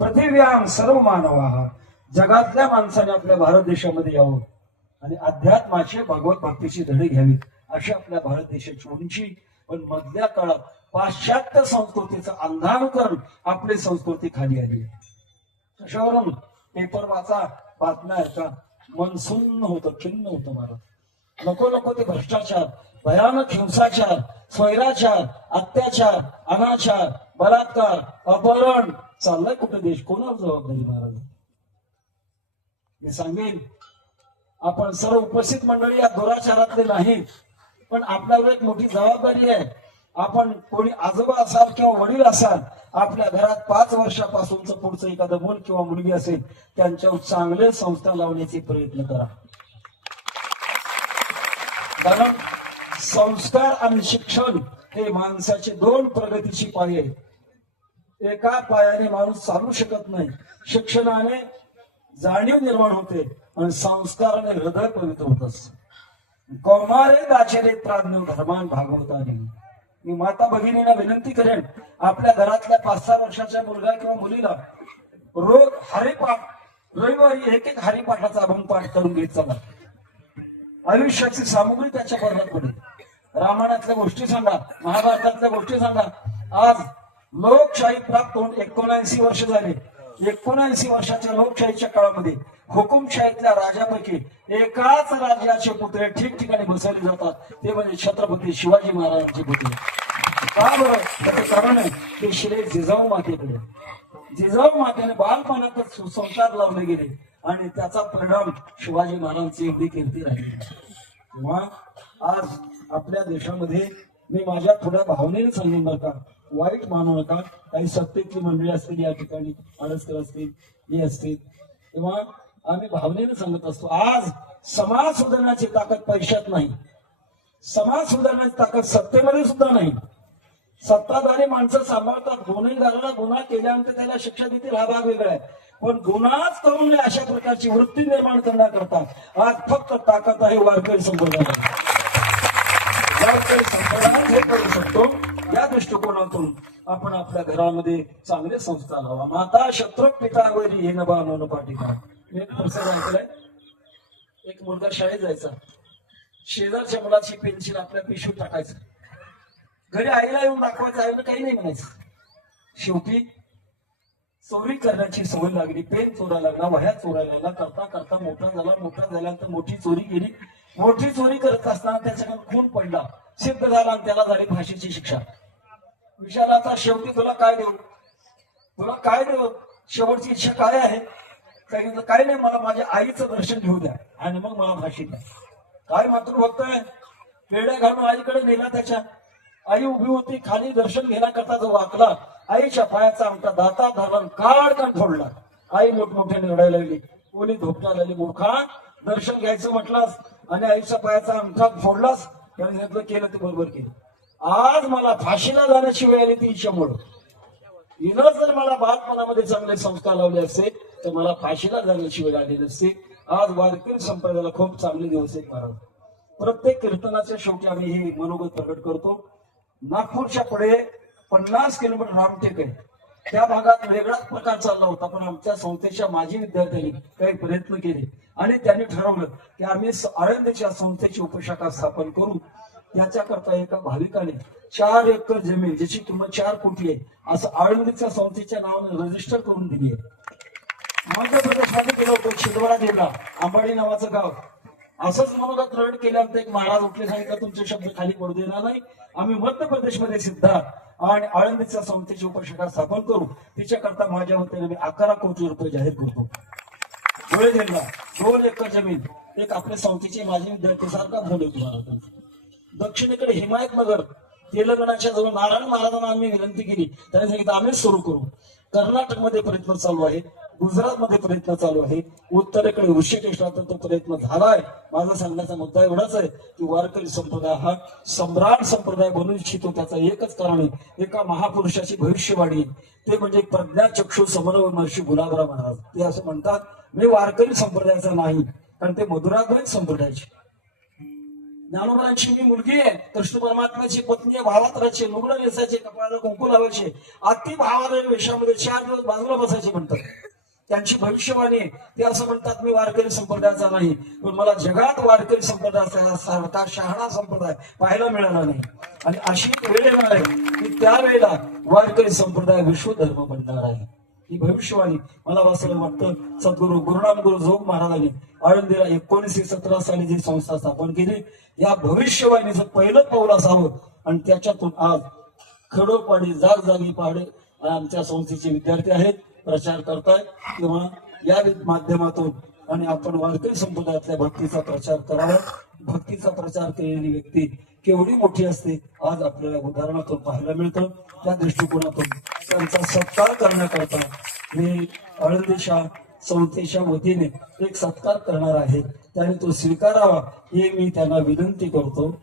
पृथिव्याम सर्व मानवा जगातल्या माणसाने आपल्या भारत देशामध्ये यावं आणि अध्यात्माचे भगवत भक्तीची धडे घ्यावी अशी आपल्या भारत देशाची उंची. पण मधल्या काळात पाश्चात्य संस्कृतीचं अंधानुकरण आपली संस्कृती खाली आली. आहे कशावरून? पेपर वाचा बातम्या ऐका. मन सुन्न होतं खिन्न होतं मला नको नको ते भ्रष्टाचार भयानक हिंसाचार स्वैराचार अत्याचार अनाचार बलात्कार अपहरण चाललाय कुठे देश? कोणावर जबाबदारी महाराज मी सांगेन आपण सर्व उपस्थित मंडळी या दुराचारातले नाही पण आपल्यावर एक मोठी जबाबदारी आहे. आपण कोणी आजोबा असाल किंवा वडील असाल आपल्या घरात पाच वर्षापासूनच पुढचं एखादं मुल किंवा मुलगी असेल त्यांच्यावर चांगले संस्था लावण्याचे प्रयत्न करा. कारण संस्कार आणि शिक्षण हे माणसाचे दोन प्रगतीची पाय आहेत. एका पायाने माणूस चालू शकत नाही. शिक्षणाने जाणीव निर्माण होते आणि संस्काराने हृदय पवित्र होत असत कौमारे दाचेरे प्राज्ञ धर्मान भागवताने. मी माता भगिनीला विनंती करेन आपल्या घरातल्या पाच सहा वर्षाच्या मुलगा किंवा मुलीला रोज हरिपाठ रविवारी एक एक हरिपाठाचा अभंग पाठ करून घेत चला. आयुष्याची सामुग्री त्याच्या बरोबर पडेल. रामायणातल्या गोष्टी सांगा महाभारतातल्या गोष्टी सांगा. आज लोकशाही प्राप्त होऊन एकोणऐंशी वर्ष झाले. एकोणऐंशी वर्षाच्या लोकशाहीच्या काळामध्ये हुकुमशाहीतल्या राजापैकी एकाच राज्याचे पुतळे ठिकठिकाणी बसवले जातात. ते म्हणजे छत्रपती शिवाजी महाराजांचे पुतळे. का बरं? त्याचं कारण आहे ते श्रेय जिजाऊ मातेकडे. जिजाऊ मातेने बालपणातच सुसंस्कार लावले गेले आणि त्याचा परिणाम शिवाजी महाराजांची एवढी कीर्ती राहिली. तेव्हा आज आपल्या देशामध्ये मी माझ्या थोड्या भावनेने सांगेन बरं का. वाईट मानू नका काही सत्तेतली मंडळी असतील या ठिकाणी आडसकर असतील हे असतील. तेव्हा आम्ही भावनेने सांगत असतो आज समाज सुधारण्याची ताकद पैशात नाही. समाज सुधारण्याची ताकद सत्तेमध्ये सुद्धा नाही. सत्ताधारी माणसं सांभाळतात गुन्हेगाराला गुन्हा केल्यानंतर त्याला शिक्षा देतील हा भाग वेगळा आहे. पण गुन्हाच करू नये अशा प्रकारची वृत्ती निर्माण करण्याकरता आज फक्त ताकद आहे वारकरी संप्रदाय वारकरी संप्रदाय हे करू शकतो. या दृष्टिकोनातून आपण आपल्या घरामध्ये चांगले संस्कार लावा. माता शत्रु पितावरी हे नबा नोन पाठिका मी एक प्रसंग ऐकलाय. एक मुलगा शाळेत जायचा. शेजारच्या मुलाची पेन्सिल आपल्या पिशवीत टाकायचं. घरी आईला येऊन दाखवायचं आईला काही नाही म्हणायचं. शेवटी चोरी करण्याची सवय लागली. पेन चोरायला लागला वह्या चोरायला लागला. करता करता मोठा झाला मोठा झाल्यानंतर मोठी चोरी केली. मोठी चोरी करत असताना त्याच्याकडून खून पडला. सिद्ध झाला आणि त्याला झाली फाशीची शिक्षा. विशाल आता शेवटी तुला काय देऊ? तुला काय देऊ? शेवटची इच्छा काय आहे? सांगितलं काय नाही मला माझ्या आईचं दर्शन घेऊ द्या आणि मग मला भाषित द्या. काय मातृभक्त आहे पेढ्या घालून आईकडे नेला त्याच्या. आई उभी होती खाली दर्शन घेण्याकरता जो वाकला आईच्या पायाचा आमचा दाता धरला काढकन फोडला. आई मोठमोठ्याने रडायला लागली. कोणी धोपटा लागली. मूर्खा दर्शन घ्यायचं म्हटलास आणि आईच्या पायाचा आमचा फोडलास? त्याने केलं ते बरोबर केलं. आज मला फाशीला जाण्याची वेळ आली ती इच्छामुळं हिनं जर मला बालपणामध्ये चांगले संस्कार लावले असते तर मला फाशीला जाण्याची वेळ आली नसते. आज वारकरी संप्रदायाला खूप चांगले दिवस आहेत महाराज. प्रत्येक कीर्तनाच्या शेवटी आम्ही हे मनोगत प्रकट करतो. नागपूरच्या पुढे पन्नास किलोमीटर रामटेक आहे. त्या भागात वेगळाच प्रकार चालला होता पण आमच्या संस्थेच्या माजी विद्यार्थ्यांनी काही प्रयत्न केले. आणि त्यांनी ठरवलं की आम्ही आळंदीच्या संस्थेची उपशाखा स्थापन करू. याच्याकरता एका भाविकाने चार एकर जमीन ज्याची किंमत चार कोटी आहे असं आळंदीच्या संस्थेच्या नावाने रजिस्टर करून दिली आहे. मध्य प्रदेशमध्ये गेलो होतो छिंदवाडा जिल्हा आंबाडी नावाचं गाव. असंच मनोगत रड केल्यानंतर एक महाराज उठले सांगितलं तुमचे शब्द खाली पडू देणार नाही. आम्ही मध्य प्रदेशमध्ये सिद्धार्थ आणि आळंदीच्या संस्थेची उपशाखा स्थापन करू. तिच्याकरता माझ्या वतीने मी अकरा कोटी रुपये जाहीर करतो. धुळे जिल्हा दोन एकर जमीन. एक आपल्या संस्थेचे माजी विद्यार्थी सारखा बोलतो होतो दक्षिणेकडे दक्षिणेकडे हिमायतनगर तेलंगणाच्या जवळ नारायण महाराजांना आम्ही विनंती केली. त्यांनी सांगितलं आम्हीच सुरू करू. कर्नाटकमध्ये प्रयत्न चालू आहे गुजरातमध्ये प्रयत्न चालू आहे उत्तरेकडे ऋषिकेशला तो प्रयत्न झालाय. माझा सांगण्याचा मुद्दा एवढाच आहे की वारकरी संप्रदाय हा सम्राट संप्रदाय बनू इच्छितो त्याचा एकच कारण आहे. एका महापुरुषाची भविष्यवाणी ते म्हणजे प्रज्ञाचक्षु समन्वय महर्षी गुलाबराव महाराज. ते असं म्हणतात मी वारकरी संप्रदायाचा नाही कारण ते मधुराद्वैत संप्रदायाचे. ज्ञानोबरांची मी मुलगी आहे. कृष्ण परमात्म्याची पत्नी आहे भावात लुगडं नेसायचे कपाळाला कुंकू लावायचे. अति भावाने वेशामध्ये चार दिवस बाजूला बसायचे म्हणतात. त्यांची भविष्यवाणी आहे. ते असं म्हणतात मी वारकरी संप्रदायाचा नाही. पण मला जगात वारकरी संप्रदायाचा सारखा शहाणा संप्रदाय पाहायला मिळाला नाही. आणि अशी वेळ येणार आहे की त्यावेळेला वारकरी संप्रदाय विश्वधर्म बनणार आहे. ही भविष्यवाणी मला वाचायला वाटतं सद्गुरु गुरुनाम गुरु जोग महाराजांनी आळंदीला एकोणीसशे सतरा साली जी संस्था स्थापन केली या भविष्यवाणीचं पहिलं पाऊल असावं. आणि त्याच्यातून आज खडोपाडी जाग जागी पाडे आमच्या संस्थेचे विद्यार्थी आहेत प्रचार करताय. किंवा या माध्यमातून आणि आपण वारकरी संप्रदायातल्या भक्तीचा प्रचार करावा. भक्तीचा प्रचार केलेली व्यक्ती केवढी मोठी असते आज आपल्याला उदाहरणातून पाहायला मिळतं. त्या दृष्टिकोनातून त्यांचा सत्कार करण्याकरता मी आळंदीच्या संस्थेच्या वतीने एक सत्कार करणार आहे. त्याने तो स्वीकारावा हे मी त्यांना विनंती करतो.